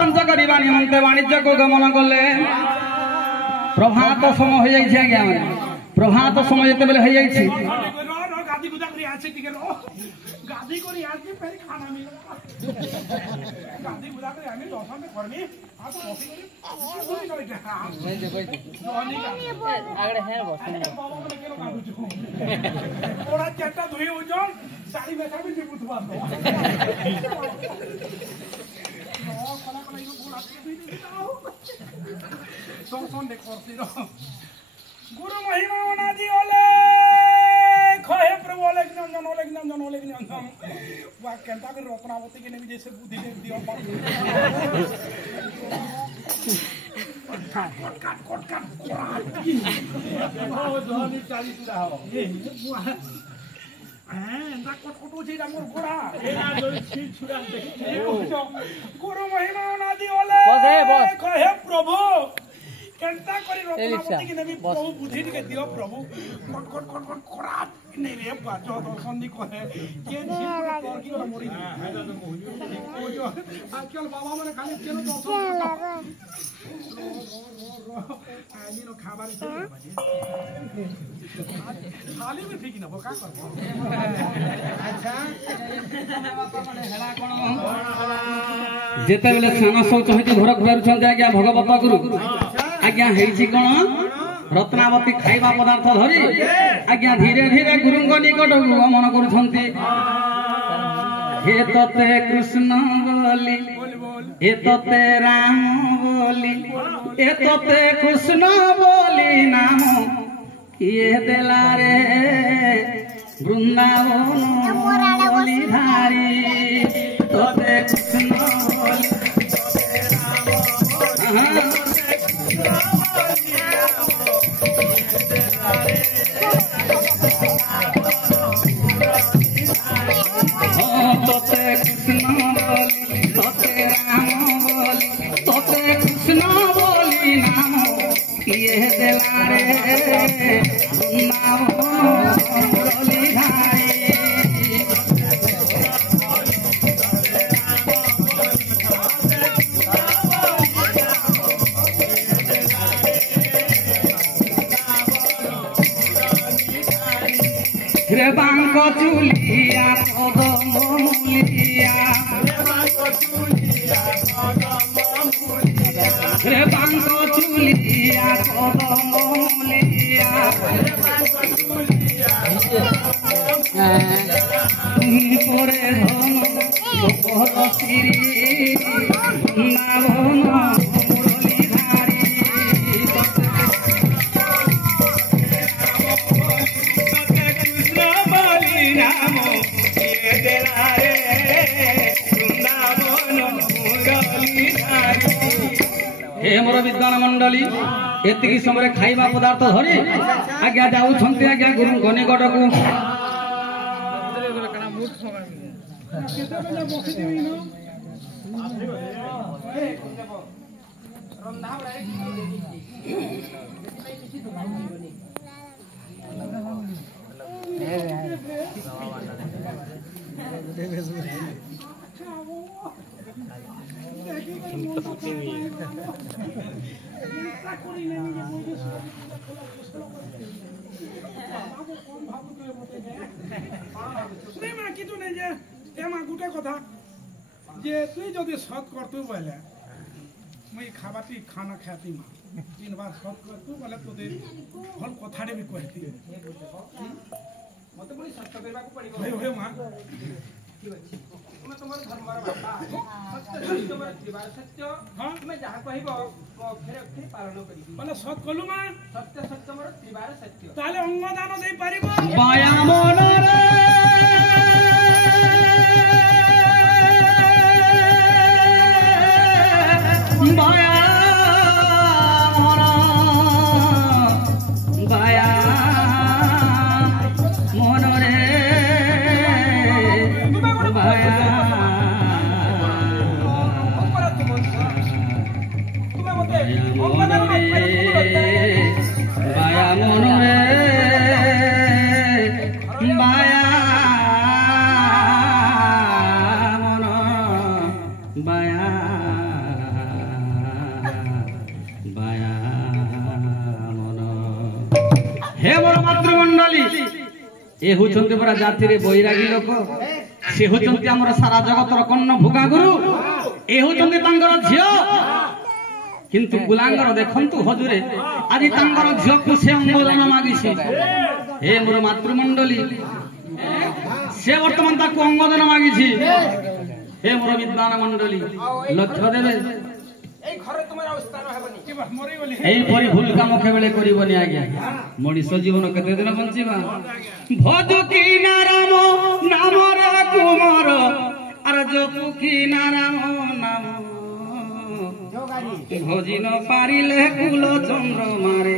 करने निमंते वाणिज्य को गमन कले प्रभात समय हो जाइए आज्ञा मैंने प्रभात समय जिते बेले हो जाइए गादी गुदा करी आसे टिके रो गादी करी आसे फेर खाना मिलला गादी गुदा करी आमे दर्शन में करनी आ तो कॉफी करी आगड़े है बस थोड़ा चट्टा धुई हो जाओ साड़ी में सब भी बुझवा दो नो कला कला इनो पूरा धुई दे आओ सोन दे करती रो गुरु महिमा वनादी ओले खहे प्रभु ओले नंदन वा केंता कर रत्नावती के ने भी जैसे बुद्धि दे दियो कोट ओ धनी 40 दा हो ये एंदा कोट हो जेरा मोर गोड़ा एना जो छी छुरा देखि गुरु महिमा वनादी ओले खहे प्रभु केंता करी रत्नावती के नेबी प्रभु बुद्धि के दियो प्रभु कट खराब नहीं रे बाजो दर्शन नी कहे के छी तोर की मोरी ओ जो आजकल बाबा माने खाली केनो दर्शन आनी नो खाबार से खाली में ठीक न का करबो अच्छा बाबा माने हेला कोन जेते बेले साना शौच होती घर घर छन आज्ञा भगवत गुरु आज्ञा हेछि कोन रत्नावती खाइबा पदार्थ धरी आज्ञा धीरे धीरे गुरुंग निकट गमन करुछंती हे तते कृष्ण बोली हे तते राम बोली हे तते कृष्ण बोली नाम किए देला रे वृंदावन बोली धारी तते कृष्ण बोली तोते कृष्ण बोली तोते राम बोली तोते कृष्ण बोली नाम किए देला रे नाम बोली धाई रे बांको चुलिया मुलिया रे बांको चुलिया मुलिया परे धन बहुत सिरी नाभन मुरली धारी हे मोर विद्वान मंडली एतिकी समय खाइबा पदार्थ धरी आज्ञा जाउछंती आज्ञा गुरु गनिगड को गोटे कथा जे तुई जदि सत करतु बोले मुई खाबाती खाना खाती मां 3 बार सत करतु बोले तोते भल कथाडे भी कहती मते बड़ी सत करबा को पड़ी होय होय मां ठीक अछि तुम तुम्हार धर्मर बापा सत्य तुम्हार त्रिवार सत्य हां तुम जहा कहिबो फेर पालन करिबी बोले सत कलु मां सत्य सत्य मोर त्रिवार सत्य ताले अंग दान देई परिबो माया मन रे माया मन रे बाया ମାତୃମଣ୍ଡଳୀ ଏ ହଉଛନ୍ତି ପରା ଜାତିରେ ବୈରାଗୀ ଲୋକ ସେ ହଉଛନ୍ତି ଆମର ସାରା ଜଗତର କର୍ଣ୍ଣ ଭୁଗା ଗୁରୁ ଏ ହଉଛନ୍ତି ତାଙ୍କର ଝିଅ କିନ୍ତୁ ଗୁଲାଙ୍ଗର ଦେଖନ୍ତୁ ହଜୁରେ ଆଜି ତାଙ୍କର ଝିଅକୁ ସେ ଅଙ୍ଗଦାନ ମାଗିଛି ହେ ମୋର ମାତୃମଣ୍ଡଳୀ ସେ ବର୍ତ୍ତମାନ ତାକୁ ଅଙ୍ଗଦାନ ମାଗିଛି ହେ ମୋର ବିଦ୍ୱାନ ମଣ୍ଡଳୀ ଲକ୍ଷ୍ୟ ଦେବେ এইপরি ভুল কাম কেবলে করিবনি আজ্ঞা মଣିষ জীবন কেতে দিন বঞ্চিবা ভজ কি নারাম নাম কুমার আর জপু কি নারাম নাম ভজি ন পারিলে কুল চন্দ্র মারে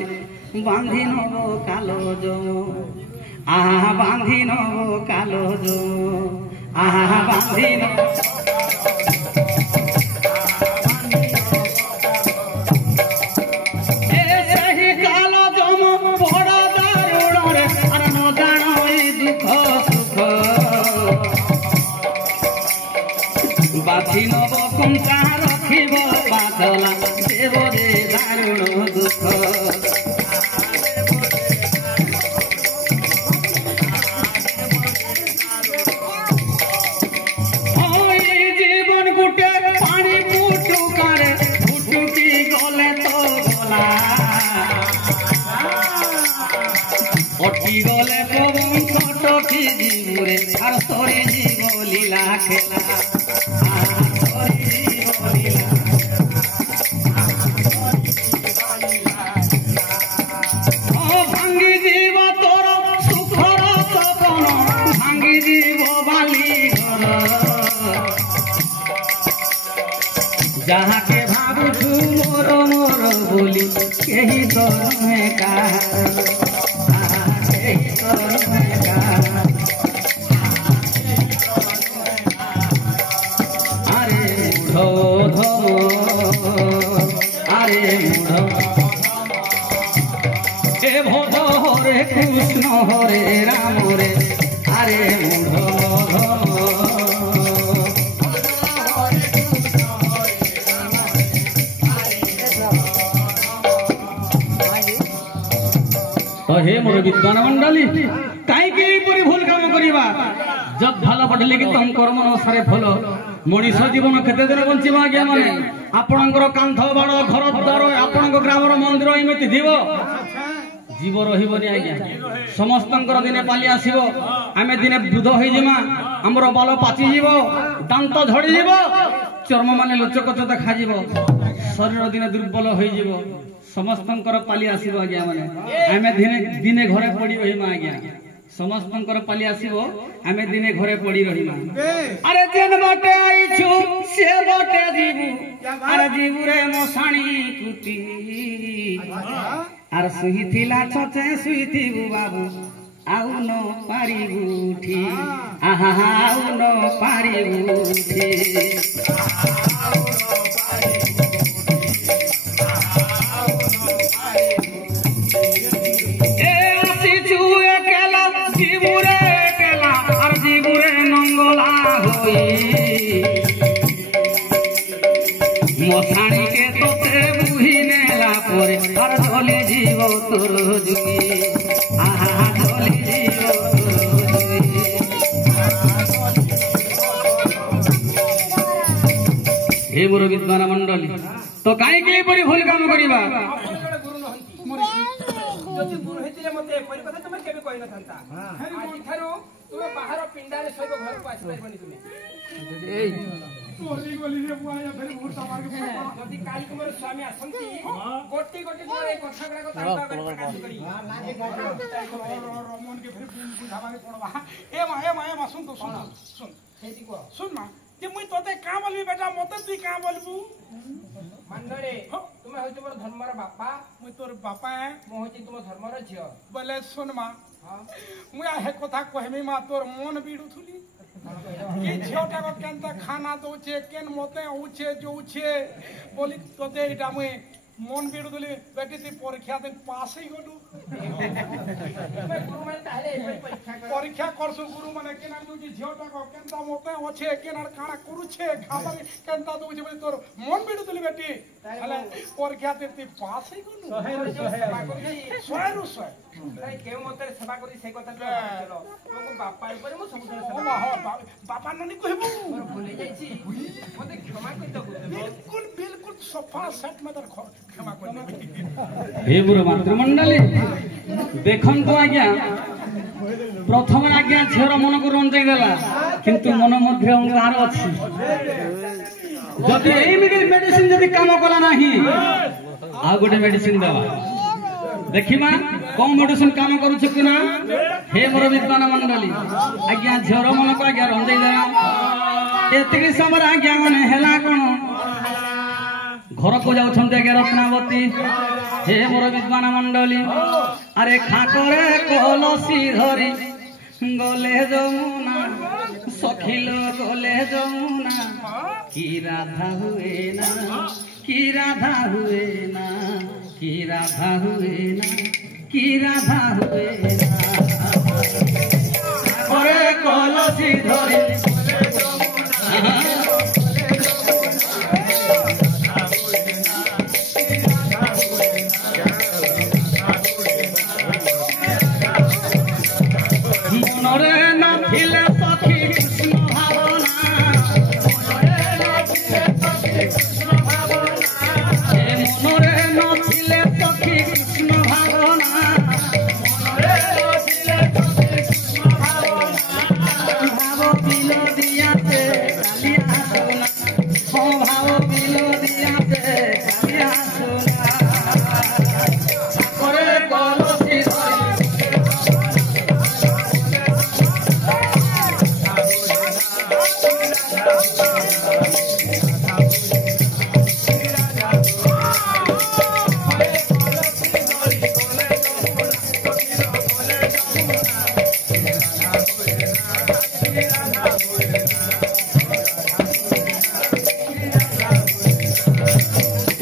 বাঁধি নব কালো জম আহা বাঁধি নব কালো জম আহা বাঁধি নব বাঁধি নব কঞ্চা রখিব বাদলা দেব রে দারুণ দুঃখ জীবন গুটে পানি ফুটুকারে ফুটুকি গলে তো গলা অটি গলে পবন ছটকি জীবরে আর তরি জীব লীলা খেলা ভাঙ্গি জীব তোর সুখর সপন ভাঙ্গি জীব বালি ঘর যাহাকে ভাবুছু মোর মোর বলি কেহি তো নহে কেহি তো নহে আরে মূঢ় হে ভজ হরে কৃষ্ণ হরে রাম রে আরে মূঢ় তো হে মোর বিদ্বান মণ্ডলী কাইকি এইপরি ভুল কাম করিবা জব ভালো পড়লে কি তম কর্ম অনুসারে ফল মଣିষ জীবন কেতে দিন বঞ্চিব আজ্ঞା মানে ଆପଣଙ୍କର କାନ୍ଥ ବାଡ଼ ଘର ଦ୍ୱାର ଆପଣଙ୍କ ଗ୍ରାମର ମନ୍ଦିର ଏମିତି ଥିବ ଜୀବ ରହିବନି ଆଜ୍ଞା ସମସ୍ତଙ୍କର ଦିନେ ପାଲି ଆସିବ ଆମେ ଦିନେ ବୃଦ୍ଧ ହେଇଯିମା ଆମର ବାଲ ପାଚିଯିବ ଦାନ୍ତ ଝଡ଼ିଯିବ ଚର୍ମ ମାନେ ଲୋଚକଚ ଦେଖାଯିବ ଶରୀର ଦିନେ ଦୁର୍ବଳ ହୋଇଯିବ ସମସ୍ତଙ୍କର ପାଲି ଆସିବ ଆଜ୍ଞା ମାନେ ଆମେ ଦିନେ ଘରେ ପଡ଼ି ରହିମା ଆଜ୍ଞା ସମସ୍ତଙ୍କର ପାଲି ଆସିବ ଆମେ ଦିନେ ଘରେ ପଡ଼ି ରହିମା ଆରେ ଯେନ ବାଟେ ଆଇଛୁ ସେ ବାଟେ ଯିବୁ ଆରେ ଯିବୁ ରେ ମଶାଣି କୁଟି ଆରେ ଶୁଇଥିଲା ଛଚେ ଶୁଇଥିବୁ ବାବୁ ଆଉ ନ ପାରିବୁ ଉଠି ଆହା ଆଉ ନ ପାରିବୁ ଉଠି মশাণী কে তোতে বুহি নেলা পরে আর ঢলি জীব তোর জুই আহা ঢলি জীব তোর জুই হে মোর বিদ্বান মণ্ডলী তো কাইকি এইপরি ভুল কাম করিবা যদি গুরু হেতিলে মতে এপরি কথা তুমি কেবে কই নথান্তা আଜି ঠারু তুমি বাহার পিন্ডারে সইব ঘরକୁ আসি পাইবনি তুমি এই তোরি গলি রে বুয়া ফের বহুত আমার কে যদি কাল তোমার স্বামী আসন্তি গোটি গোটি তোমার এই কথা গুলা তাঙ্কা করে প্রকাশ করি রমন কে ফের বুঝাবারে পড়বা এ মা শুন তো শুন হেতি কো শুন মা যে মুই তোতে কা বলবি বেটা মতে তুই কা বলবু মান্ডরে তুমি হই তোমার ধর্মর বাপা মুই তোর বাপা মু হই তোমার ধর্মর ঝিও বলে শুন মা মুই হে কথা কহমি মা তোর মন বিড়ুথুলি কি ঝিওটা কেনতা খানা দউছে কেন মতে উছে জউছে বলি তোতে এটা মুই মন বিড়ুদলি বেটি তুই পরীক্ষা দিন পাস হই গলু পরীক্ষা করছু গুরু মানে কেনা দুটি ঝিওটা কেনতা মতে আছে কেনার কানা করুছে খাবার কেনতা দুজি বলি তোর মন বিড়ুদলি বেটি তাহলে পরীক্ষা দিন তুই পাস হই গলু কেউ মতে সেবা করি সেই কথা বাপা উপরে মু সমুদ্র বাপা নানি কহিবু ভুলে যাইছি মতে ক্ষমা করি তো बिल्कुल बिल्कुल सफा सेट में तर क्षमा कर हे गुरु मातृमंडली देखन तो आज्ञा प्रथम आज्ञा झीर मन को रंजाई देला किंतु मन मध्य अंगार अछि जदि एई मेडिसिन जदि काम कला नाही आ गोटे मेडिसिन देवा देखिमा कोन मेडिसिन काम करू छ कि ना हे मोर विद्वान मंडली आज्ञा झीर मन को आज्ञा रंजाई देला एतिक समय आज्ञा माने हेला कोन घर को जाउछन्ते आज्ञा रत्नावती हे मोर विद्वान मंडली अरे खाकरे कलसी धरी गले जमुना सखिलो गले जमुना की राधा हुए ना की राधा हुए ना की राधा हुए ना की राधा हुए ना अरे कलसी धरी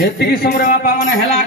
एतिकी समय बापा माने हेला